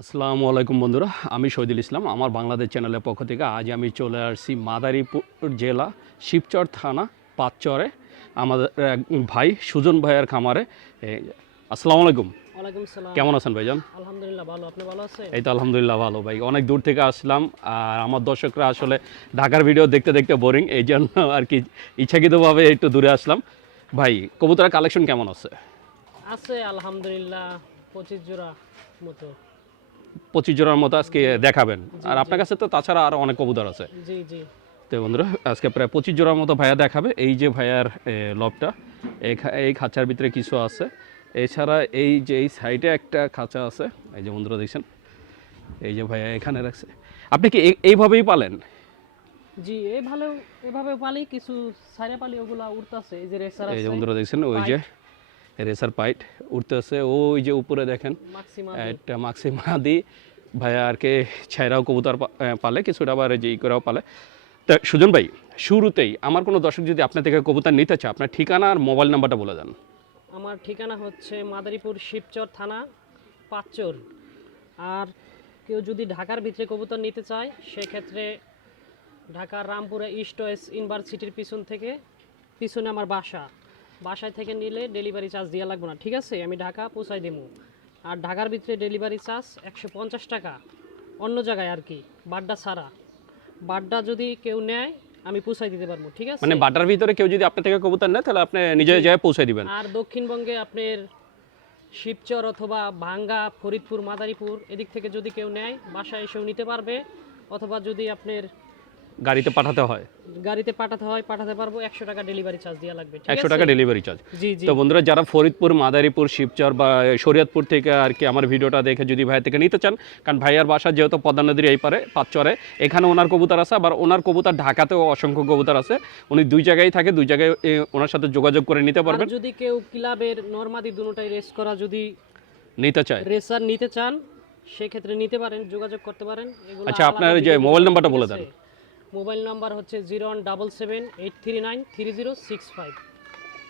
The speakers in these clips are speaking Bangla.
আসসালামু আলাইকুম বন্ধুরা আমি শহীদুল ইসলাম। আমার বাংলাদেশ চ্যানেলের পক্ষ থেকে আজ আমি চলে আসছি মাদারীপুর জেলা শিবচর থানা পাঁচচরে। আমাদের এক ভাই সুজন ভাইয়ের খামারে। আসসালামু আলাইকুম। কেমন আছেন ভাইজান? আলহামদুলিল্লাহ ভালো। আপনি ভালো আছেন? এই তো আলহামদুলিল্লাহ ভালো ভাই। অনেক দূর থেকে আসলাম। আর আমার দর্শকরা আসলে ঢাকার ভিডিও দেখতে দেখতে বোরিং এই জন্য আর কি ইচ্ছাকৃতভাবে একটু দূরে আসলাম। ভাই কবুতরের কালেকশন কেমন আছে? আছে আলহামদুলিল্লাহ পঁচিশ জোড়া মতো। পঁচিশ জোড়ার মতো আজকে দেখাবেন। আর আপনার কাছে তো তাছাড়া আরও অনেক কবুতর আছে। তো বন্ধুরা আজকে প্রায় পঁচিশ জোড়ার মতো ভাইয়া দেখাবে। এই যে ভাইয়ার লবটা এই খাঁচার ভিতরে কিছু আছে। এছাড়া এই যে এই সাইডে একটা খাঁচা আছে। এই যে বন্ধুরা দেখছেন এই যে ভাইয়া এখানে রাখছে। আপনি কি এই- এইভাবেই পালেন? জি এই ভালো এভাবে পালি কিছু সাইরে পালি ওগুলা উড়তাছে। এই যে রেসার এই যে বন্ধুরা দেখছেন ওই যে রেসার পাইট উঠতেছে। ওই যে উপরে দেখেন একটা মাক্সিমা দি। ভাইয়া আর কি ছাইরাও কবুতর পালে কিছুটা আবার যে ই করেও পালে। তা সুজন ভাই শুরুতেই আমার কোনো দর্শক যদি আপনার থেকে কবুতর নিতে চায় আপনার ঠিকানা আর মোবাইল নাম্বারটা বলে দেন। আমার ঠিকানা হচ্ছে মাদারীপুর শিবচর থানা পাঁচচর। আর কেউ যদি ঢাকার ভিতরে কবুতর নিতে চায় সেক্ষেত্রে ঢাকার রামপুরে ইস্ট ওয়েস্ট ইউনিভার্সিটির পিছন থেকে পিছনে আমার বাসা। বাসায় থেকে নিলে ডেলিভারি চার্জ দেওয়া লাগবে না। ঠিক আছে? আমি ঢাকা পৌঁছাই দেবো। আর ঢাকার ভিতরে ডেলিভারি চার্জ একশো পঞ্চাশ টাকা। অন্য জায়গায় আর কি বাড্ডা ছাড়া। বাড্ডা যদি কেউ নেয় আমি পৌঁছাই দিতে পারব ঠিক আছে? মানে বাটার ভিতরে কেউ যদি আপনার থেকে কবুতর নেয় তাহলে আপনি নিজে জায়গায় পৌঁছে দিবেন। আর দক্ষিণবঙ্গে আপনার শিবচর অথবা ভাঙ্গা ফরিদপুর মাদারীপুর এদিক থেকে যদি কেউ নেয় বাসায় এসেও নিতে পারবে। অথবা যদি আপনার গাড়িতে পাঠাতে হয়? গাড়িতে পাঠাতে হয় পাঠাতে পারব একশো টাকা ডেলিভারি চার্জ দেওয়া লাগবে একশো টাকা ডেলিভারি চার্জ তো বন্ধুরা যারা ফরিদপুর মাদারীপুর শিবচর বা শরীয়তপুর থেকে আর কি আমার ভিডিওটা দেখে যদি ভাই থেকে নিতে চান কারণ ভাইয়ার বাসা যেহেতু পদ্মা নদীর এই পারে পাঁচচরে এখানে ওনার কবুতর আছে আবার ওনার কবুতর ঢাকাতেও অসংখ্য কবুতর আছে। উনি দুই জায়গায় থাকে দুই জায়গায় ওনার সাথে যোগাযোগ করে নিতে পারবেন। যদি কেউ ক্লাবের নর্মাদি দুটাই রেস করা যদি নিতে চায়। রেসার নিতে চান সেক্ষেত্রে নিতে পারেন যোগাযোগ করতে পারেন। আচ্ছা, আপনার যে মোবাইল নাম্বারটা বলে? দেন। মোবাইল নাম্বার হচ্ছে zero one double seven eight three nine three zero six five.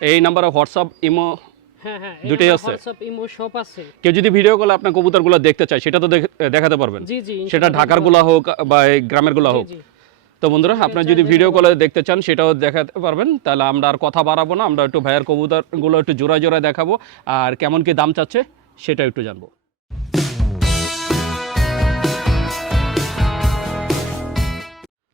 এই নাম্বারে হোয়াটসঅ্যাপ ইমো হ্যাঁ হ্যাঁ দুটোই আছে? হোয়াটসঅ্যাপ ইমো সব আছে। কেউ যদি ভিডিও কলে আপনার কবুতরগুলো দেখতে চায় সেটা তো দেখ- দেখাতে পারবেন। জি জি সেটা ঢাকারগুলা হোক বা এই গ্রামেরগুলা হোক। তো বন্ধুরা আপনার যদি ভিডিও কলে দেখতে চান সেটাও দেখাতে পারবেন। তাহলে আমরা আর কথা বাড়াবো না আমরা একটু ভাইয়ের কবুতরগুলো একটু জোড়া জোড়া দেখাবো। আর কেমন কি দাম চাচ্ছে সেটা একটু জানব।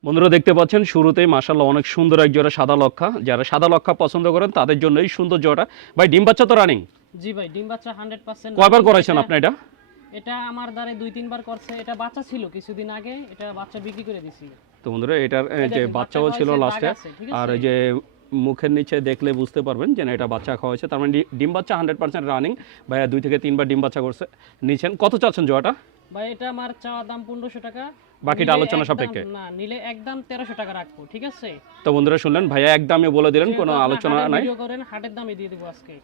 বন্ধুরা দেখতে পাচ্ছেন শুরুতেই মাসাল্লাহ অনেক সুন্দর এক জোড়া সাদা লক্ষা। যারা সাদা লক্ষা পছন্দ করেন তাদের জন্য এই সুন্দর জোড়া। ভাই ডিম বাচ্চা তো রানিং জি ভাই ডিম বাচ্চা হান্ড্রেড পার্সেন্ট কয়বার করাইছেন আপনি এটা? এটা আমার দ্বারে দুই তিনবার করছে। এটা বাচ্চা ছিল কিছুদিন আগে এটা বাচ্চা বিক্রি করে দিছি। তো বন্ধুরা এটার যে বাচ্চাও ছিল লাস্টে আর যে মুখের নিচে দেখলে বুঝতে পারবেন যে না এটা বাচ্চা খাওয়া হয়েছে। তার মানে ডিম বাচ্চা হান্ড্রেড পার্সেন্ট রানিং ভাইয়া দুই থেকে তিনবার ডিম বাচ্চা করছে। নিচ্ছেন কত চাচ্ছেন জোয়াটা ভাই এটা আমার চাওয়া দাম পনেরোশো টাকা। বাকিটা আলোচনা সাপেক্ষে। না নিলে একদম তেরোশো টাকা রাখব ঠিক আছে? তো বন্ধুরা শুনলেন ভাইয়া একদমই বলে দিলেন কোনো আলোচনা নাই। ভিডিও করেন হাটের দামই দিয়ে দেবো আজকে।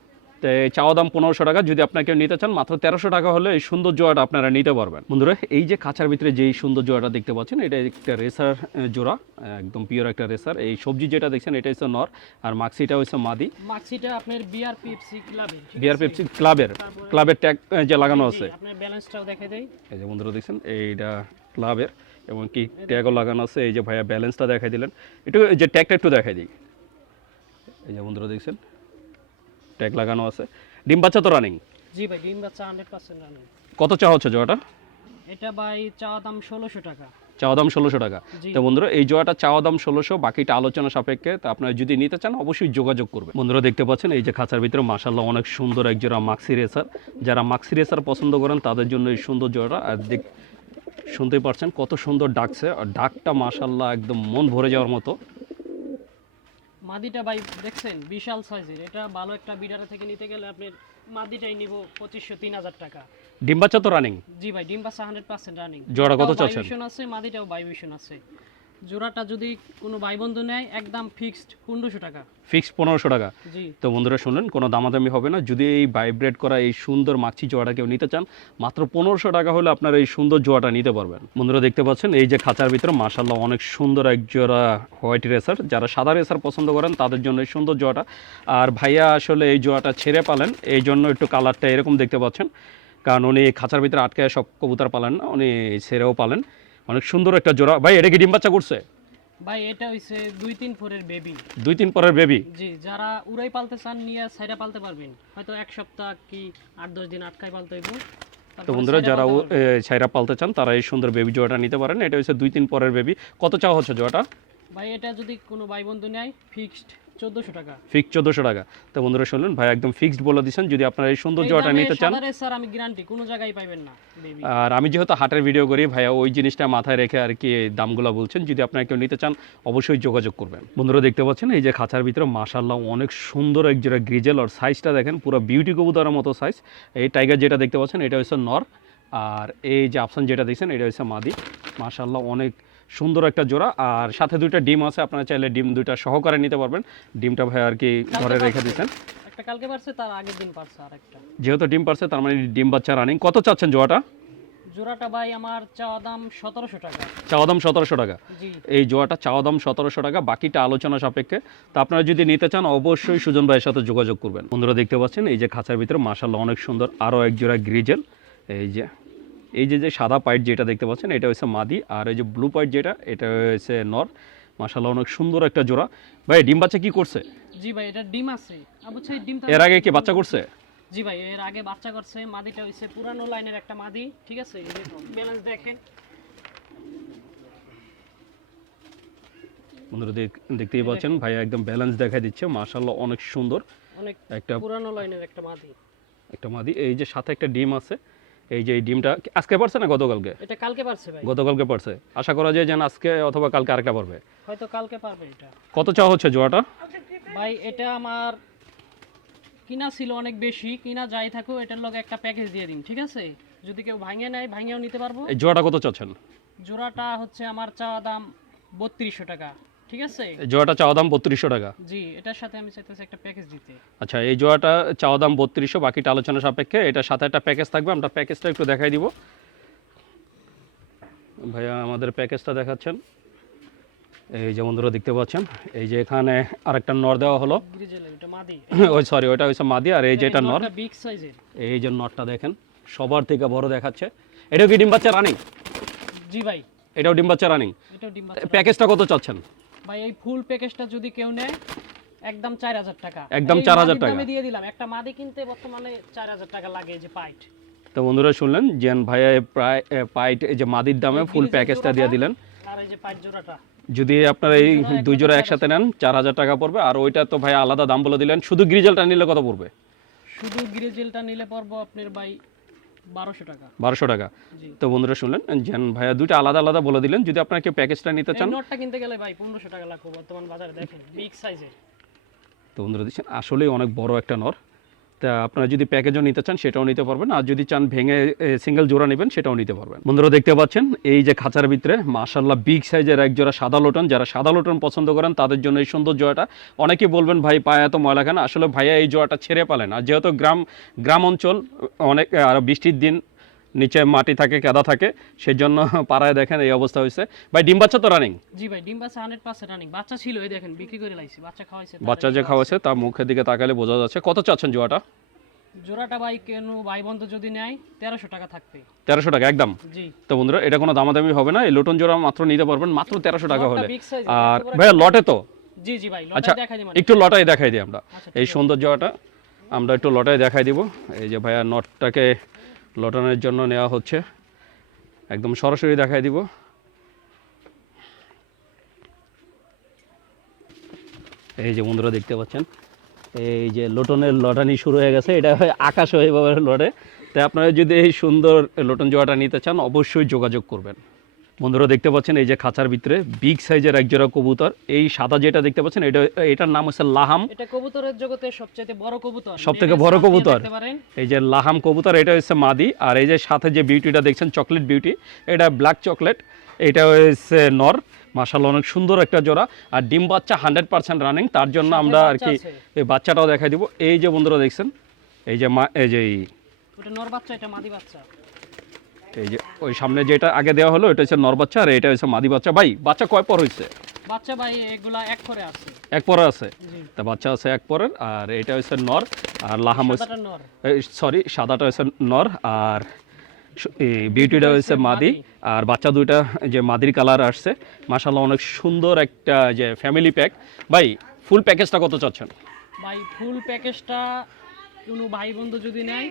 তো চাওয়া দাম পনেরোশো টাকা যদি আপনাকে নিতে চান মাত্র তেরোশো টাকা হলে এই সুন্দর জোড়াটা আপনারা নিতে পারবেন। বন্ধুরা এই যে খাঁচার ভিতরে যেই সুন্দর জোড়াটা দেখতে পাচ্ছেন এটা একটা রেসার জোড়া একদম পিওর একটা রেসার। এই সবজি যেটা দেখছেন এটা হচ্ছে নর আর মাক্সিটা হচ্ছে মাদি। মার্কশিটটা আপনার বিআর পিএফসি ক্লাবের বিআর ক্লাবের ক্লাবের ট্যাগ যে লাগানো আছে। আপনার ব্যালেন্সটাও দেখে দেই। এই যে বন্ধুরা দেখছেন এইটা ক্লাবের এবং কি ট্যাগও লাগানো আছে এই যে ভাইয়া ব্যালেন্সটা দেখাই দিলেন। একটু যে ট্যাগটা একটু দেখাই দিই। এই যে বন্ধুরা দেখছেন ট্যাগ লাগানো আছে। ডিম বাচ্চা তো রানিং জি ভাই ডিম বাচ্চা হান্ড্রেড পার্সেন্ট রানিং কত চা হচ্ছে জোয়াটা? এটা ভাই চাওয়া দাম ষোলোশো টাকা। চাওয়া দাম ষোলোশো টাকা। তো বন্ধুরা এই জোয়াটা চাওয়া দাম ষোলোশো বাকিটা আলোচনা সাপেক্ষে। তো আপনারা যদি নিতে চান অবশ্যই যোগাযোগ করবে বন্ধুরা দেখতে পাচ্ছেন এই যে খাঁচার ভিতরে মাসাল্লাহ অনেক সুন্দর এক জোড়া মাক্সি রেসার যারা মাক্সি রেসার পছন্দ করেন তাদের জন্য এই সুন্দর জোড়াটা আর দেখ শুনতেই পারছেন কত সুন্দর ডাকছে। আর ডাকটা মাসাল্লাহ একদম মন ভরে যাওয়ার মতো। মাদিটা ভাই দেখছেন বিশাল সাইজের। এটা ভালো একটা বিডারে থেকে নিতে গেলে আপনি মাদিটাই নিব পঁচিশশো তিন হাজার টাকা। ডিমবাচ্চা তো রানিং জি ভাই ডিম বাচ্চা হান্ড্রেড পার্সেন্ট রানিং জোড়া কত চাচ্ছেন? আছে মাদিটাও মিশন আছে। জোড়াটা যদি কোনো ভাই বন্ধু নেয় একদম ফিক্সড পনেরোশো টাকা। ফিক্স পনেরোশো টাকা? জি। তো বন্ধুরা শুনলেন কোনো দামাদামি হবে না। যদি এই ভাইব্রেট করা এই সুন্দর মাছি জোয়াটা কেউ নিতে চান মাত্র পনেরোশো টাকা হলে আপনারা এই সুন্দর জোয়াটা নিতে পারবেন। বন্ধুরা দেখতে পাচ্ছেন এই যে খাঁচার ভিতরে মাসাল্লাহ অনেক সুন্দর এক জোড়া হোয়াইট রেসার যারা সাদা রেসার পছন্দ করেন তাদের জন্য এই সুন্দর জোয়াটা আর ভাইয়া আসলে এই জোয়াটা ছেড়ে পালেন এই জন্য একটু কালারটা এরকম দেখতে পাচ্ছেন। কারণ উনি খাঁচার ভিতরে আটকায় সব কবুতর পালেন না উনি ছেড়েও পালেন। অনেক সুন্দর একটা জোড়া। ভাই এটা কি ডিম বাচ্চা করছে? ভাই এটা হইছে দুই তিন ফোরের বেবি দুই তিন পরের বেবি জি যারা উড়াই পালতে চান নিয়ে সাইডা পালতে পারবেন। হয়তো এক সপ্তাহ কি আট দশ দিন আটকায় পালতে হইব। তো বন্ধুরা যারা ছাইরা পালতে চান তারা এই সুন্দর বেবি জোড়াটা নিতে পারেন। এটা হচ্ছে দুই তিন পরের বেবি কত চাওয়া হচ্ছে জোড়াটা? ভাই এটা যদি কোনো ভাই বন্ধু নেয় ফিক্সড চোদ্দশো টাকা। ফিক্স চোদ্দোশো টাকা। তো বন্ধুরা শুনলেন ভাই একদম ফিক্সড বলে দিচ্ছেন যদি আপনারা এই সুন্দর এই নিতে চান। সাদা আমি গ্যারান্টি কোনো জায়গায় পাইবেন না আর আমি যেহেতু হাটের ভিডিও করি ভাইয়া ওই জিনিসটা মাথায় রেখে আর কি দামগুলো বলছেন যদি আপনারা কেউ নিতে চান অবশ্যই যোগাযোগ করবেন। বন্ধুরা দেখতে পাচ্ছেন এই যে খাঁচার ভিতরে মাশাল্লাহ অনেক সুন্দর এক জোড়া গ্রিজেল আর সাইজটা দেখেন পুরো বিউটি কবুতরের মতো সাইজ এই টাইগার যেটা দেখতে পাচ্ছেন এটা হচ্ছে নর। আর এই যে আফসান যেটা দেখছেন এটা হচ্ছে মাদি। মাশাল্লাহ অনেক সুন্দর একটা জোড়া আর সাথে দুইটা ডিম আছে আপনারা চাইলে ডিম দুইটা সহকারে নিতে পারবেন। ডিমটা ভাই আর কি ঘরে রেখে দিয়েছেন একটা কালকে পারছে তার আগের দিন পারছে আর যেহেতু ডিম পারছে তার মানে ডিম বাচ্চা রানিং কত চাচ্ছেন জোড়াটা? জোড়াটা ভাই আমার চাওয়া দাম সতেরোশো টাকা। চাওয়া দাম সতেরোশো টাকা? এই জোয়াটা চাওয়া দাম সতেরোশো টাকা বাকিটা আলোচনা সাপেক্ষে। তো আপনারা যদি নিতে চান অবশ্যই সুজন ভাইয়ের সাথে যোগাযোগ করবেন। বন্ধুরা দেখতে পাচ্ছেন এই যে খাঁচার ভিতরে মাসাল্লাহ অনেক সুন্দর আরও এক জোড়া গ্রিজেল এই যে এই যে যে সাদা পাইট যেটা দেখতে পাচ্ছেন এটা হচ্ছে মাদি আর এই যে ব্লু পাইট যেটা এটা হচ্ছে নর। মাসাল্লাহ অনেক সুন্দর একটা জোড়া। ভাই ডিম বাচ্চা কি করছে? জি ভাই এটা ডিম আছে। অবশ্যই এই ডিমটা এর আগে কি বাচ্চা করছে? জি ভাই এর আগে বাচ্চা করছে। মাদিটা হইছে পুরানো লাইনের একটা মাদি ঠিক আছে? এই যে ব্যালেন্স দেখেন। বন্ধুরা দেখ- দেখতেই পাচ্ছেন ভাই একদম ব্যালেন্স দেখা দিচ্ছে। মাসাল্লাহ অনেক সুন্দর। অনেক একটা পুরানো লাইনের একটা মাদি। একটা মাদি এই যে সাথে একটা ডিম আছে। এই যে এই ডিমটা আজকে পারছে না গতকালকে? এটা কালকে পারছে ভাই। গতকালকে পারছে আশা করা যায় যেন আজকে অথবা কালকে আরেকটা পারবে হয়তো কালকে পারবে এটা। কত চাওয়া হচ্ছে জোয়াটা? ভাই এটা আমার কিনা ছিল অনেক বেশি কিনা যাই থাকো এটার লগে একটা প্যাকেজ দিয়ে দিন ঠিক আছে? যদি কেউ ভাঙে নেয় ভাঙেও নিতে পারব। এই জোয়াটা কত চাচ্ছেন? জোড়াটা হচ্ছে আমার চাওয়া দাম বত্রিশশো টাকা। ঠিক আছে? এই জোয়াটা চাওয়া দাম বত্রিশশো টাকা। জি এটার সাথে আমি চাইতেছি একটা প্যাকেজ দিতে। আচ্ছা এই জোয়াটা চাওয়া দাম বত্রিশশো বাকিটা আলোচনা সাপেক্ষে। এটার সাথে একটা প্যাকেজ থাকবে আমরা প্যাকেজটা একটু দেখাই দিব। ভাইয়া আমাদের প্যাকেজটা দেখাচ্ছেন। এই যে বন্ধুরা দেখতে পাচ্ছেন এই যে এখানে আরেকটা নর দেওয়া হলো। ওই সরি ওইটা হচ্ছে মাদি আর এই যে এটা নর। এই যে নরটা দেখেন সবার থেকে বড় দেখাচ্ছে। এটাও কি ডিম বাচ্চা রানিং জি ভাই। এটাও ডিম বাচ্চা রানিং প্যাকেজটা কত চাচ্ছেন? ভাই এই ফুল প্যাকেজটা যদি কেউ নেয় একদম চার হাজার টাকা। একদম 4,000 মাদির টাকা। দামে দিয়ে দিলাম। একটা মাদি কিনতে বর্তমানে চার হাজার টাকা লাগে এই যে পাইট। তো বন্ধুরা শুনলেন জেন ভাইয়া প্রায় পাইট এই যে মাদির দামে ফুল প্যাকেজটা দিয়ে দিলেন। আর এই যে পাইট জোড়াটা। যদি আপনারা এই দুই জোড়া একসাথে নেন চার হাজার টাকা পড়বে। আর ওইটা তো ভাই আলাদা দাম বলে দিলেন। শুধু গ্রিজেলটা নিলে কত পড়বে? শুধু গ্রিজেলটা নিলে পড়ব আপনার ভাই বারোশো টাকা। বারোশো টাকা। জি। তো বন্ধুরা শুনলেন জেন ভাইয়া দুইটা আলাদা আলাদা বলে দিলেন। যদি আপনাকে প্যাকেজটা নিতে চান। নোটটা কিনতে গেলে ভাই পনেরোশো টাকা লাগবে বর্তমান বাজারে দেখেন বিগ সাইজের তো বন্ধুরা দেখছেন আসলেই অনেক বড় একটা নর তা আপনারা যদি প্যাকেজও নিতে চান, সেটাও নিতে পারবেন। আর যদি চান ভেঙে সিঙ্গেল জোড়া নেবেন, সেটাও নিতে পারবেন। বন্ধুরা দেখতে পাচ্ছেন, এই যে খাঁচার ভিতরে মাশাল্লাহ বিগ সাইজের এক জোড়া সাদা লোটন। যারা সাদা লোটন পছন্দ করেন, তাদের জন্য এই সুন্দর জোড়াটা। অনেকেই বলবেন, ভাই, পায়ে এত ময়লা খান আসলে ভাইয়া এই জোড়াটা ছেড়ে পালেন আর যেহেতু গ্রাম গ্রাম অঞ্চল, অনেক, আর বৃষ্টির দিন নিচে মাটি থাকে কাদা থাকে সেই জন্য পাড়ায় দেখেন এই অবস্থা হয়েছে। ভাই ডিম বাচ্চা তো রানিং জি ভাই ডিম বাচ্চা হান্ড্রেড পার্সেন্ট রানিং বাচ্চা ছিল এই দেখেন বিক্রি করে লাইছি বাচ্চা খাওয়াইছে বাচ্চা যে খাওয়াছে তার মুখের দিকে তাকালে বোঝা যাচ্ছে। কত চাচ্ছেন জোড়াটা? জোড়াটা ভাই কেন ভাই বন্ধু যদি নেয় তেরোশো টাকা থাকবে। তেরোশো টাকা একদম? জি। তো বন্ধুরা এটা কোনো দামাদামি হবে না। এই লোটন জোড়া মাত্র নিতে পারবেন মাত্র তেরোশো টাকা হলে। আর ভাইয়া লটে তো? জি জি ভাই আচ্ছা দেখাই দিই মানে। একটু লটাই দেখাই দিই আমরা। আচ্ছা, এই সুন্দর জোড়াটা আমরা একটু লটাই দেখাই দিব। এই যে ভাইয়া নটটাকে লটনের জন্য নেওয়া হচ্ছে। একদম সরাসরি দেখাই দিব। এই যে বন্ধুরা দেখতে পাচ্ছেন, এই যে লোটনের লটানি শুরু হয়ে গেছে। এটা হয় আকাশ হয়ে লড়ে। তাই আপনারা যদি এই সুন্দর লোটন জোয়াটা নিতে চান, অবশ্যই যোগাযোগ করবেন। বন্ধুরা দেখতে পাচ্ছেন এই যে খাঁচার ভিতরে বিগ সাইজের এক জোড়া কবুতর। এই সাদা যেটা দেখতে পাচ্ছেন এটা এটার নাম হচ্ছে লাহাম। এটা কবুতরের জগতে সবচেয়ে বড় কবুতর। সবথেকে বড় কবুতর। এই যে লাহাম কবুতর এটা হচ্ছে মাদি। আর এই যে সাথে যে বিউটিটা দেখছেন চকলেট বিউটি এটা ব্ল্যাক চকলেট এটা হচ্ছে নর। মাসাল অনেক সুন্দর একটা জোড়া। আর ডিম বাচ্চা হান্ড্রেড পার্সেন্ট রানিং তার জন্য আমরা আর কি এই বাচ্চাটাও দেখাই দিব। এই যে বন্ধুরা দেখছেন এই যে মা এই যে নর বাচ্চা এটা মাদি বাচ্চা। এই যে ওই সামনে যেটা আগে দেওয়া হলো এটা হচ্ছে নর বাচ্চা আর এটা হচ্ছে মাদি বাচ্চা ভাই বাচ্চা কয় পর হয়েছে বাচ্চা ভাই এগুলা এক করে আছে। এক পরে আছে? তা বাচ্চা আছে এক পরের আর এটা হচ্ছে নর আর লাহাম সরি সাদাটা হচ্ছে নর আর বিউটিটা হচ্ছে মাদি আর বাচ্চা দুইটা যে মাদির কালার আসছে। মাশাল্লাহ অনেক সুন্দর একটা যে ফ্যামিলি প্যাক ভাই ফুল প্যাকেজটা কত চাচ্ছেন? ভাই ফুল প্যাকেজটা কোনো ভাই বন্ধু যদি নেয়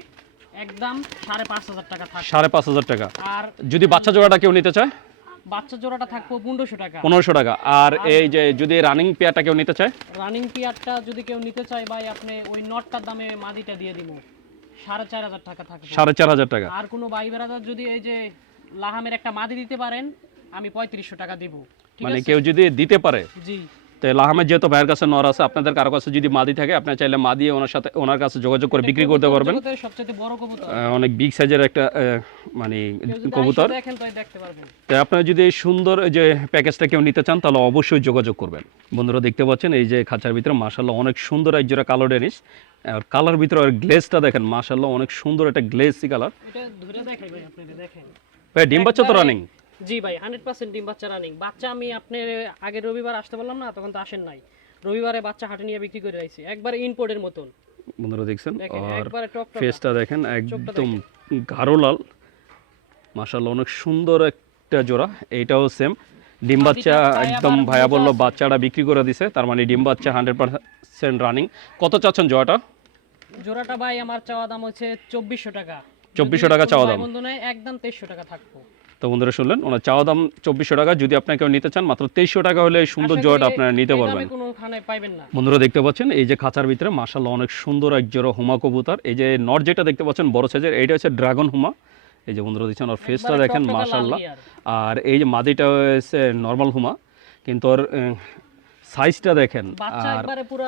একদম সাড়ে পাঁচ হাজার টাকা থাকবে। সাড়ে পাঁচ হাজার টাকা। আর যদি বাচ্চা জোড়াটা কেউ নিতে চায়? বাচ্চা জোড়াটা থাকব পনেরোশো টাকা। পনেরোশো টাকা। আর এই যে যদি রানিং পেয়ারটা কেউ নিতে চায়? রানিং পিয়ারটা যদি কেউ নিতে চায় ভাই আপনি ওই নটটার দামে মাদিটা দিয়ে দিব। সাড়ে চার হাজার টাকা থাকবে। সাড়ে চার হাজার টাকা। আর কোনো ভাই বেড়াদার যদি এই যে লাহামের একটা মাদি দিতে পারেন আমি পঁয়ত্রিশশো টাকা দিব। মানে কেউ যদি দিতে পারে? জি। তো লাহামের যেহেতু ভাইয়ের কাছে নর আছে আপনাদের কারও কাছে যদি মাদি থাকে আপনার চাইলে মাদি ওনার সাথে ওনার কাছে যোগাযোগ করে বিক্রি করতে পারবেন। অনেক বিগ সাইজের একটা মানে যদি কবুতর। তো আপনারা যদি এই সুন্দর যে প্যাকেজটা কেউ নিতে চান তাহলে অবশ্যই যোগাযোগ করবেন। বন্ধুরা দেখতে পাচ্ছেন এই যে খাঁচার ভিতরে মাশাল্লাহ অনেক সুন্দর এক জোড়া কালো ডেনিস আর কালার ভিতরে আর গ্লেজটা দেখেন মাশাল্লাহ অনেক সুন্দর একটা গ্লেসি কালার ভাই ডিম বাচ্চা তো রানিং জি ভাই হান্ড্রেড পার্সেন্ট ডিম বাচ্চা রানিং বাচ্চা আমি আপনার আগের রবিবার আসতে বললাম না তখন তো আসেন নাই। রবিবারে বাচ্চা হাটে নিয়ে বিক্রি করে রাখছি একবারে ইনপোর্টের মতন। বন্ধুরা দেখছেন? আর ফেসটা দেখেন একদম গাঢ় লাল। মাশাল্লাহ অনেক সুন্দর একটা জোড়া। এইটাও সেম ডিম বাচ্চা একদম ভাইয়া বলল বাচ্চাটা বিক্রি করে দিছে। তার মানে ডিম বাচ্চা হান্ড্রেড পার্সেন্ট রানিং কত চাচ্ছেন জোড়াটা? জোড়াটা ভাই আমার চাওয়া দাম হচ্ছে চব্বিশশো টাকা। 2400 টাকা চাওয়া দাম। একদম তেইশশো টাকা থাকব। তো বন্ধুরা শুনলেন ওনার চাওয়া দাম চব্বিশশো টাকা। যদি আপনাকে কেউ নিতে চান মাত্র তেইশশো টাকা হলে এই সুন্দর জোড়াটা আপনারা নিতে পারবেন। বন্ধুরা দেখতে পাচ্ছেন এই যে খাঁচার ভিতরে মাশাল্লাহ অনেক সুন্দর এক জোড়া হুমা কবুতর। এই যে নর যেটা দেখতে পাচ্ছেন বড় সাইজের এইটা হচ্ছে ড্রাগন হুমা। এই যে বন্ধুরা দেখছেন ওর ফেসটা দেখেন লাল মাশাল্লাহ ইয়ার। আর এই যে মাদিটা হচ্ছে নর্মাল হুমা কিন্তু ওর সাইজটা দেখেন। আর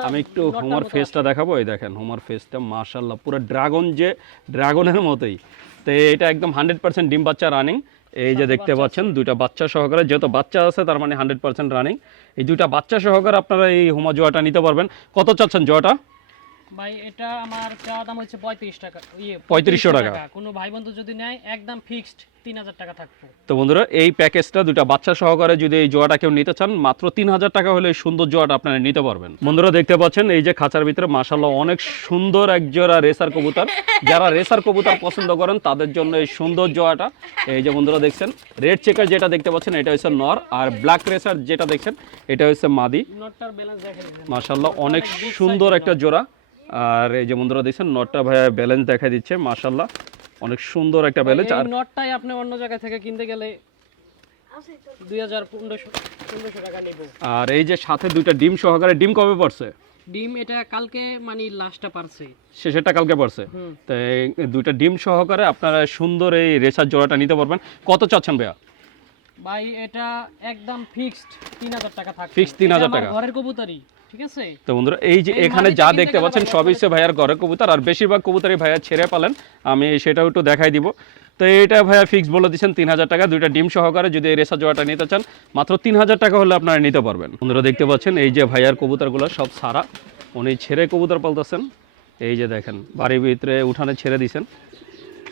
আমি একটু হুমার ফেসটা দেখাবো এই দেখেন হুমার ফেসটা মাশাল্লাহ পুরো ড্রাগন যে ড্রাগনের মতোই। তো এটা একদম হান্ড্রেড পার্সেন্ট ডিম বাচ্চা রানিং এই যে দেখতে পাচ্ছেন দুইটা বাচ্চা সহকারে যেহেতু বাচ্চা আছে তার মানে হান্ড্রেড পার্সেন্ট রানিং এই দুইটা বাচ্চা সহকারে আপনারা এই হুমা জোয়াটা নিতে পারবেন। কত চাচ্ছেন জোয়াটা? ভাই এটা আমার চাওয়া দাম হচ্ছে পঁয়ত্রিশ টাকা ইয়ে 3500 টাকা। কোনো ভাই বন্ধু যদি নেয় একদম ফিক্সড তিন হাজার টাকা থাকবে। তো বন্ধুরা এই প্যাকেজটা দুটা বাচ্চা সহকারে যদি এই জোয়াটা কেউ নিতে চান মাত্র তিন হাজার টাকা হলে সুন্দর জোয়াটা আপনারা নিতে পারবেন। বন্ধুরা দেখতে পাচ্ছেন এই যে খাঁচার ভিতরে মাসাল্লাহ অনেক সুন্দর এক জোড়া রেসার কবুতর। যারা রেসার কবুতর পছন্দ করেন তাদের জন্য এই সুন্দর জোয়াটা। এই যে বন্ধুরা দেখছেন রেড চেকার যেটা দেখতে পাচ্ছেন এটা হচ্ছে নর আর ব্ল্যাক রেসার যেটা দেখছেন এটা হচ্ছে মাদি। মাশাল্লাহ অনেক সুন্দর একটা জোড়া। আর এই যে বন্ধুরা দেখছেন নটটা ভাইয়া ব্যালেন্স দেখা দিচ্ছে মাশাল্লাহ অনেক সুন্দর একটা ব্যালেন্স আর নটটাই আপনি অন্য জায়গা থেকে কিনতে গেলে আর এই যে সাথে দুইটা ডিম সহকারে ডিম কবে পড়ছে? ডিম এটা কালকে মানে লাস্টটা পারছে শেষেরটা কালকে পড়ছে? তো এই দুইটা ডিম সহকারে আপনারা সুন্দর এই রেসার জোড়াটা নিতে পারবেন। কত চাচ্ছেন ভাইয়া? ভাই এটা একদম ফিক্সড তিন হাজার টাকা থাকবে। Fixed 3000 এটা টাকা। ঘরের কবুতরি ঠিক আছে? তো বন্ধুরা এই যে এখানে যা দেখতে পাচ্ছেন সবই হচ্ছে ভাইয়ার ঘরের কবুতর আর বেশিরভাগ কবুতরই ভাইয়া ছেড়ে পালেন। আমি সেটাও একটু দেখাই দিব। তো এটা ভাইয়া ফিক্স বলে দিচ্ছেন তিন হাজার টাকা দুইটা ডিম সহকারে যদি এই রেসা জোড়াটা নিতে চান মাত্র তিন হাজার টাকা হলে আপনারা নিতে পারবেন। বন্ধুরা দেখতে পাচ্ছেন এই যে ভাইয়ার কবুতরগুলো সব সারা উনি ছেড়ে কবুতর পালতেছেন। এই যে দেখেন বাড়ির ভিতরে উঠানে ছেড়ে দিছেন।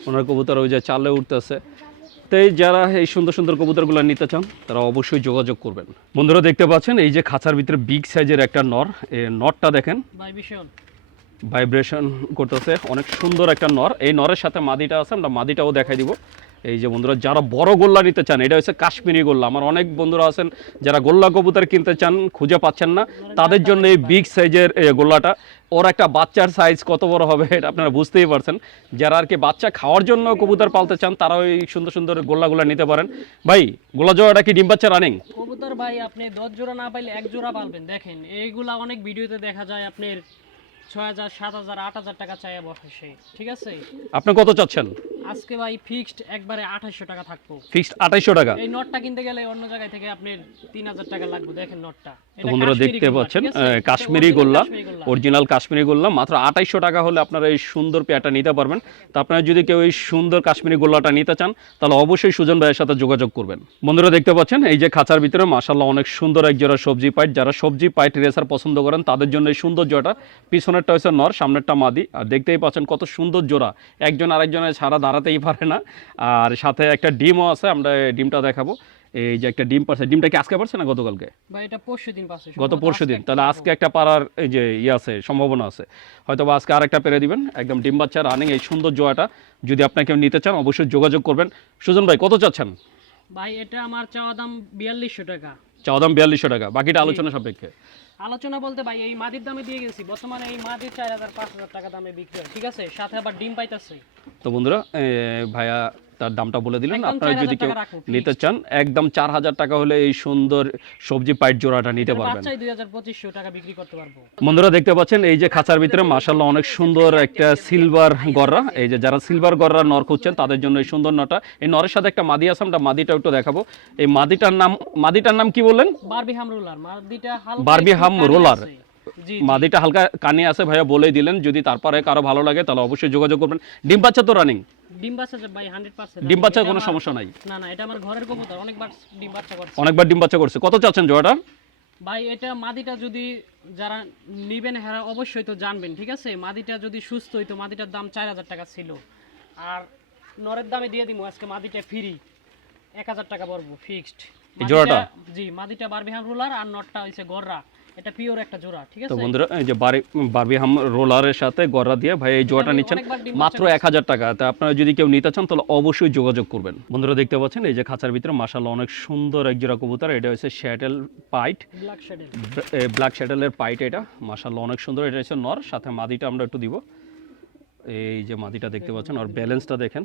ওনার কবুতর ওই যে চালে উঠতেছে। তো এই যারা এই সুন্দর সুন্দর কবুতরগুলো নিতে চান, তারা অবশ্যই যোগাযোগ করবেন। বন্ধুরা দেখতে পাচ্ছেন, এই যে খাঁচার ভিতরে বিগ সাইজের একটা নর, এই নরটা দেখেন। ভাইব্রেশন করতেছে। অনেক সুন্দর একটা নর। এই নরের সাথে মাদিটা আছে, আমরা মাদিটাও দেখাই দিব। এই যে বন্ধুরা, যারা বড় গোল্লা নিতে চান, এটা হচ্ছে কাশ্মীরি গোল্লা। আমার অনেক বন্ধুরা আছেন, যারা গোল্লা কবুতর কিনতে চান, খুঁজে পাচ্ছেন না। তাদের জন্য এই বিগ সাইজের গোল্লাটা। ওর একটা বাচ্চার সাইজ কত বড় হবে, এটা আপনারা বুঝতেই পারছেন। যারা আর কি বাচ্চা খাওয়ার জন্য কবুতর পালতে চান তারা ওই সুন্দর সুন্দর গোল্লাগুলো নিতে পারেন। ভাই, গোল্লা জোড়াটা কি ডিম বাচ্চা রানিং কবুতর ভাই, আপনি দশ জোড়া না পাইলে এক জোড়া পালবেন। দেখেন, এইগুলা অনেক ভিডিওতে দেখা যায় আপনার। ছয় হাজার সাত হাজার আট হাজার টাকা চাইয়া বসে ঠিক আছে? আপনি কত চাচ্ছেন? আজকে ভাই ফিক্সড একবারে টাকা থাকব। ফিক্সড আঠাইশশো টাকা? এই নটটা কিনতে গেলে অন্য জায়গায় থেকে আপনি তিন হাজার টাকা লাগবে। দেখেন নটটা। তো বন্ধুরা দেখতে পাচ্ছেন কাশ্মীরি গোল্লা। অরিজিনাল কাশ্মীরি গোল্লা। মাত্র আঠাইশশো টাকা হলে আপনারা এই সুন্দর পেয়ারটা নিতে পারবেন। তো আপনারা যদি কেউ এই সুন্দর কাশ্মীরি গোল্লাটা নিতে চান, তাহলে অবশ্যই সুজন ভাইয়ের সাথে যোগাযোগ করবেন। বন্ধুরা, দেখতে পাচ্ছেন, এই যে খাঁচার ভিতরে মাসাল্লাহ অনেক সুন্দর এক জোড়া সবজি পাইট। যারা সবজি পাইট রেসার পছন্দ করেন, তাদের জন্য এই সুন্দর জোড়াটা। পিছনেরটা হচ্ছে নর, সামনেরটা মাদি। আর দেখতেই পাচ্ছেন কত সুন্দর জোড়া। একজন আরেকজনের ছাড়া দাঁড়াতেই পারে না। আর সাথে একটা ডিমও আছে, আমরা ডিমটা দেখাবো। এই যে একটা ডিম পারছে ডিমটা কি আজকে পারছে না গতকালকে? ভাই এটা পরশু দিন পাচ্ছে গত পরশু দিন। তাহলে আজকে একটা পারার এই যে ইয়ে আছে সম্ভাবনা আছে। হয়তো বা আজকে আরেকটা পেরে দিবেন একদম ডিম বাচ্চা রানিং এই সুন্দর জোয়াটা। যদি আপনাকে নিতে চান অবশ্যই যোগাযোগ করবেন। সুজন ভাই কত চাচ্ছেন? ভাই এটা আমার চাওয়া দাম বিয়াল্লিশশো টাকা। চাওয়া দাম বিয়াল্লিশশো টাকা। বাকিটা আলোচনা সাপেক্ষে। আলোচনা বলতে ভাই এই মাদির দামে দিয়ে গেছি। বর্তমানে এই মাদির চার হাজার পাঁচ হাজার টাকা দামে বিক্রি হয়। ঠিক আছে? সাথে আবার ডিম পাইতেছে। তো বন্ধুরা ভাইয়া তার দামটা বলে দিলেন। আপনারা যদি কেউ নিতে চান একদম চার হাজার টাকা হলে এই সুন্দর সবজি পাইট জোড়াটা নিতে পারবেন। বন্ধুরা দেখতে পাচ্ছেন এই যে খাঁচার ভিতরে মাসাল্লাহ অনেক সুন্দর একটা সিলভার গররা। এই যে যারা সিলভার গররা নর খুঁজছেন তাদের জন্য এই সুন্দর নটা। এই নরের সাথে একটা মাদি আছে আমরা মাদিটা একটু দেখাবো। এই মাদিটার নাম মাদিটার নাম কি বললেন? বারবিহাম রোলার মাদিটা হালকা বারবিহাম রোলার। মাদিটা হালকা কানে আছে ভাইয়া বলেই দিলেন। যদি তারপরে কারও ভালো লাগে তাহলে অবশ্যই যোগাযোগ করবেন। ডিম বাচ্চা তো রানিং ডিম বাচ্চা ভাই হান্ড্রেড পার্সেন্ট ডিম বাচ্চার কোনো সমস্যা নাই? না না এটা আমার ঘরের কবুতর অনেকবার ডিম বাচ্চা করছে। অনেকবার ডিম বাচ্চা করছে। কত চাচ্ছেন জোড়াটা ভাই এটা মাদিটা যদি যারা নিবেন হ্যাঁ অবশ্যই তো জানবেন ঠিক আছে? মাদিটা যদি সুস্থ হইতো মাদিটার দাম চার হাজার টাকা ছিল। আর নরের দামে দিয়ে দিব আজকে মাদিটা ফ্রি এক হাজার টাকা পড়ব ফিক্সড জোড়াটা? জি মাদিটা বারবিহাম রুলার আর নটটা হইছে গররা। এটা পিওর একটা জোড়া ঠিক তো বন্ধুরা এই যে বারি বারবিহাম রোলারের সাথে গড়া দিয়ে ভাই এই জোড়াটা নিচ্ছেন মাত্র এক হাজার টাকা। তা আপনারা যদি কেউ নিতে চান তাহলে অবশ্যই যোগাযোগ করবেন। বন্ধুরা দেখতে পাচ্ছেন এই যে খাঁচার ভিতরে মাসাল্লাহ অনেক সুন্দর এক জোড়া কবুতর। এটা হচ্ছে শ্যাটেল পাইট ব্ল্যাক শেডের ব্ল্যাক শ্যাটেলের পাইট এটা। মাসাল্লাহ অনেক সুন্দর। এটা হচ্ছে নর সাথে মাদিটা আমরা একটু দিব। এই যে মাদিটা দেখতে পাচ্ছেন আর ব্যালেন্সটা দেখেন।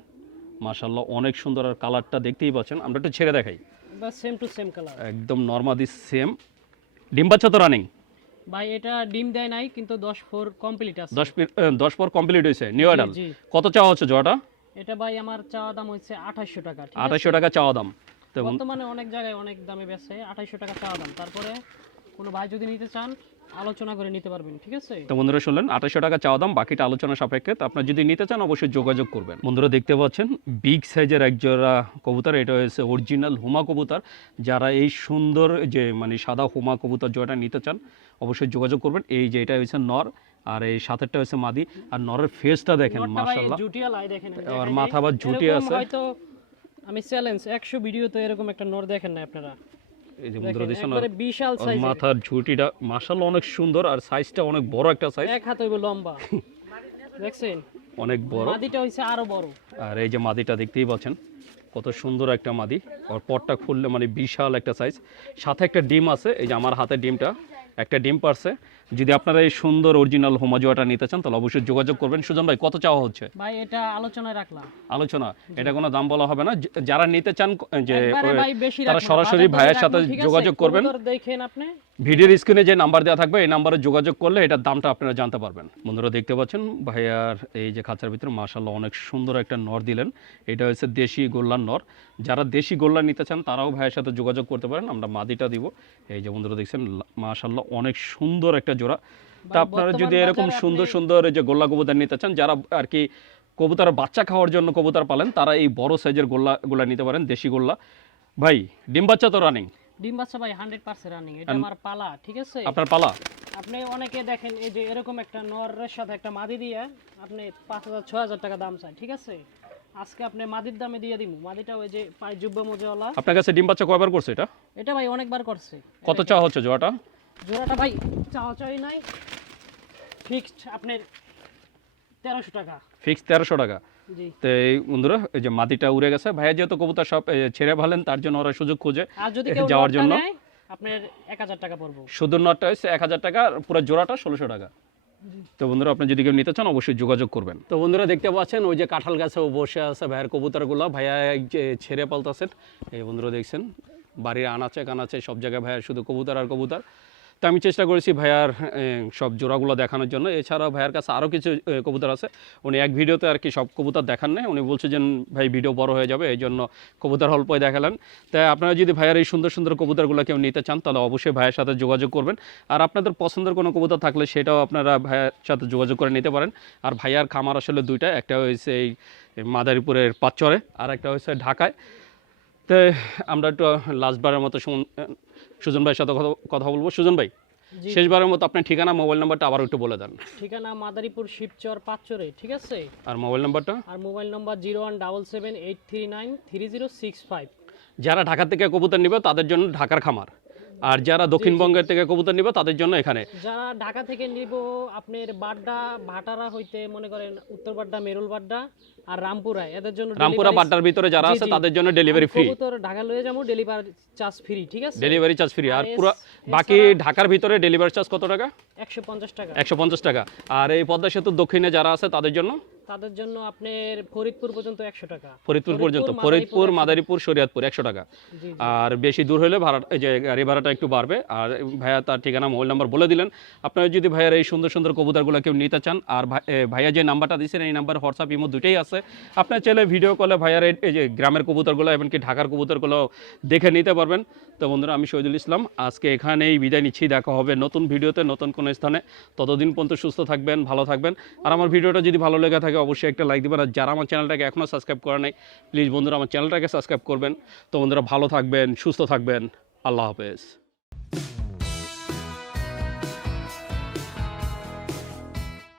মাসাল্লাহ অনেক সুন্দর আর কালারটা দেখতেই পাচ্ছেন। আমরা একটু ছেড়ে দেখাই। বা সেম টু সেম কালার একদম নর্মাদি সেম ডিম বাচ্চা তো রানিং ভাই এটা ডিম দেয় নাই কিন্তু দশ ফোর কমপ্লিট আছে। 10 10 ফোর কমপ্লিট হইছে নিউ অ্যাডাল কত চাওয়া হচ্ছে জোড়াটা? এটা ভাই আমার চাওয়া দাম হচ্ছে 2800 টাকা ঠিক আছে? আঠাশশো টাকা চাওয়া দাম। তো বর্তমানে অনেক জায়গায় অনেক দামে বেচে 2800 টাকা চাওয়া দাম। তারপরে কোনো ভাই যদি নিতে চান আলোচনা করে নিতে পারবেন ঠিক আছে? তো বন্ধুরা শুনলেন আঠাশশো টাকা চাওয়া দাম বাকিটা আলোচনা সাপেক্ষে। তো আপনার যদি নিতে চান অবশ্যই যোগাযোগ করবেন। বন্ধুরা দেখতে পাচ্ছেন বিগ সাইজের এক জোড়া কবুতর এটা হচ্ছে অরিজিনাল হুমা কবুতর। যারা এই সুন্দর যে মানে সাদা হুমা কবুতর জোড়াটা নিতে চান অবশ্যই যোগাযোগ করবেন। এই যে এটা হচ্ছে নর আর এই সাথেরটা হচ্ছে মাদি। আর নরের ফেসটা দেখেন দেখেন আর মাথা দিই। আবার আছে। আমি চ্যালেঞ্জ একশো ভিডিও ভিডিওতে এরকম একটা নর দেখেন না আপনারা। এই যে বন্ধুরা দেখছেন বিশাল সাইজ মাথার ঝুটিটা অনেক সুন্দর আর সাইজটা অনেক বড় একটা সাইজ এক হাত হইব লম্বা। দেখছেন? অনেক বড়। মাদিটা হইছে আরও বড়। আর এই যে মাদিটা দেখতেই পাচ্ছেন কত সুন্দর একটা মাদি। আর পটটা খুললে মানে বিশাল একটা সাইজ সাথে একটা ডিম আছে এই যে আমার হাতে ডিমটা একটা ডিম পারছে। যদি আপনারা এই সুন্দর অরিজিনাল হোমাজোয়াটা নিতে চান তাহলে অবশ্যই যোগাযোগ করবেন। সুজন ভাই কত চাওয়া হচ্ছে? ভাই এটা আলোচনায় রাখলাম। আলোচনা? এটা কোনো দাম বলা হবে না। যারা নিতে চান যে তারা সরাসরি ভাইয়ের সাথে যোগাযোগ করবেন। দেখেন আপনি। ভিডিওর স্ক্রিনে যে নাম্বার দেওয়া থাকবে এই নাম্বারে যোগাযোগ করলে এটার দামটা আপনারা জানতে পারবেন। বন্ধুরা দেখতে পাচ্ছেন ভাইয়ার এই যে খাঁচার ভিতরে মাশাল্লাহ অনেক সুন্দর একটা নর দিলেন। এটা হচ্ছে দেশি গোল্লার নর। যারা দেশি গোল্লা নিতে চান তারাও ভাইয়ের সাথে যোগাযোগ করতে পারেন। আমরা মাদিটা দিব। এই যে বন্ধুরা দেখছেন মাশাল্লাহ অনেক সুন্দর একটা জোড়া। তা আপনারা যদি এরকম সুন্দর সুন্দর এই যে গোল্লা কবুতর নিতে চান যারা আর কি কবুতর বাচ্চা খাওয়ার জন্য কবুতর পালেন তারা এই বড় সাইজের গোল্লা গোল্লা নিতে পারেন দেশি গোল্লা। ভাই ডিম বাচ্চা তো রানিং ডিম বাচ্চা ভাই হান্ড্রেড পার্সেন্ট রানিং এটা আমার পালা ঠিক আছে? আপনার পালা? আপনি অনেকে দেখেন এই যে এরকম একটা নরের সাথে একটা মাদি দিয়ে আপনি পাঁচ হাজার ছয় হাজার টাকা দাম চাই ঠিক আছে? আজকে আপনি মাদির দামে দিয়ে দিব মাদিটা ওই যে পায়ে জুব্বা মোজাওয়ালা। আপনার কাছে ডিম বাচ্চা কয়বার করছে এটা? এটা ভাই অনেকবার করছে। কত চাওয়া হচ্ছে জোয়াটা? জোড়াটা ভাই চাওয়া চাই নাই। ফিক্সড আপনার তেরোশো টাকা। ফিক্স তেরোশো টাকা। তো এই বন্ধুরা এই যে মাটিটা উড়ে গেছে ভাইয়া যেহেতু কবুতর সব ছেড়ে ভালেন তার জন্য ওরা সুযোগ খুঁজে আর যদি কেউ যাওয়ার জন্য। আপনার এক হাজার টাকা পড়ব। শুধু নটটা হচ্ছে এক হাজার টাকা পুরো জোড়াটা ষোলোশো টাকা। তো বন্ধুরা আপনি যদি কেউ নিতে চান অবশ্যই যোগাযোগ করবেন। তো বন্ধুরা দেখতে পাচ্ছেন ওই যে কাঁঠাল গাছেও বসে আছে ভাইয়ের কবুতরগুলো। ভাইয়া যে ছেড়ে পালতাছেন। এই বন্ধুরা দেখছেন বাড়ির আনাচে কানাচে সব জায়গায় ভাইয়ার শুধু কবুতর আর কবুতর। তো আমি চেষ্টা করেছি ভাইয়ার সব জোড়াগুলো দেখানোর জন্য। এছাড়াও ভাইয়ার কাছে আরও কিছু কবুতর আছে। উনি এক ভিডিওতে আর কি সব কবুতর দেখান নাই। উনি বলছে যে ভাই, ভিডিও বড় হয়ে যাবে এই জন্য কবুতর অল্পই দেখালেন। তাই আপনারা যদি ভাইয়ার এই সুন্দর সুন্দর কবুতরগুলো কেউ নিতে চান, তাহলে অবশ্যই ভাইয়ের সাথে যোগাযোগ করবেন। আর আপনাদের পছন্দের কোনো কবুতর থাকলে সেটাও আপনারা ভাইয়ের সাথে যোগাযোগ করে নিতে পারেন। আর ভাইয়ার খামার আসলে দুইটা, একটা হয়েছে এই মাদারীপুরের পাঁচচরে, আর একটা হয়েছে ঢাকায়। তো, আমরা একটু লাস্টবারের মতো সুজন ভাইয়ের সাথে কথা বলব। সুজন ভাই শেষবারের মতো আপনার ঠিকানা মোবাইল নাম্বারটা আবার একটু বলে দেন। ঠিকানা মাদারীপুর শিবচর পাঁচচরে ঠিক আছে? আর মোবাইল নাম্বারটা? আর mobile number zero one double seven eight three nine three zero six five. যারা ঢাকা থেকে কবুতর নেবে তাদের জন্য ঢাকার খামার। আর যারা দক্ষিণবঙ্গের থেকে কবুতর নিবে তাদের জন্য এখানে। যারা ঢাকা থেকে নিব আপনার বাড্ডা ভাটারা হইতে মনে করেন উত্তর বাড্ডা মেরুল বাড্ডা আর রামপুরা এদের জন্য রামপুরা বাড্ডার ভিতরে যারা আছে তাদের জন্য ডেলিভারি ফ্রি কবুতর ঢাকা লয়ে যাব ডেলিভারি চার্জ ফ্রি ঠিক আছে? ডেলিভারি চার্জ ফ্রি আর পুরো বাকি ঢাকার ভিতরে ডেলিভারি চার্জ কত টাকা? একশো পঞ্চাশ টাকা। একশো পঞ্চাশ টাকা। আর এই পদ্মা সেতুর দক্ষিণে যারা আছে তাদের জন্য? তাদের জন্য আপনার ফরিদপুর পর্যন্ত একশো টাকা। ফরিদপুর পর্যন্ত। ফরিদপুর মাদারীপুর শরীয়তপুর একশো টাকা। আর বেশি দূর হলে ভাড়া এই যে গাড়ি ভাড়াটা একটু বাড়বে। আর ভাইয়া তার ঠিকানা মোবাইল নাম্বার বলে দিলেন। আপনারা যদি ভাইয়ার এই সুন্দর সুন্দর কবুতরগুলো কেউ নিতে চান আর ভাইয়া যে নাম্বারটা দিয়েছেন এই নাম্বার হোয়াটসঅ্যাপ ইমো দুটোই আছে। আপনার চাইলে ভিডিও কলে ভাইয়ার এই- এই যে গ্রামের কবুতরগুলো এমনকি ঢাকার কবুতরগুলো দেখে নিতে পারবেন। তো বন্ধুরা আমি শহীদুল ইসলাম। আজকে এখানেই বিদায় নিচ্ছি। দেখা হবে নতুন ভিডিওতে নতুন কোনো স্থানে। ততদিন পর্যন্ত সুস্থ থাকবেন ভালো থাকবেন। আর আমার ভিডিওটা যদি ভালো লেগে থাকে অবশ্যই একটা লাইক দেবেন। আর যারা আমার চ্যানেলটাকে এখনও সাবস্ক্রাইব করে নাই প্লিজ বন্ধুরা আমার চ্যানেলটাকে সাবস্ক্রাইব করবেন। তো বন্ধুরা ভালো থাকবেন, সুস্থ থাকবেন। আল্লাহ হাফেজ।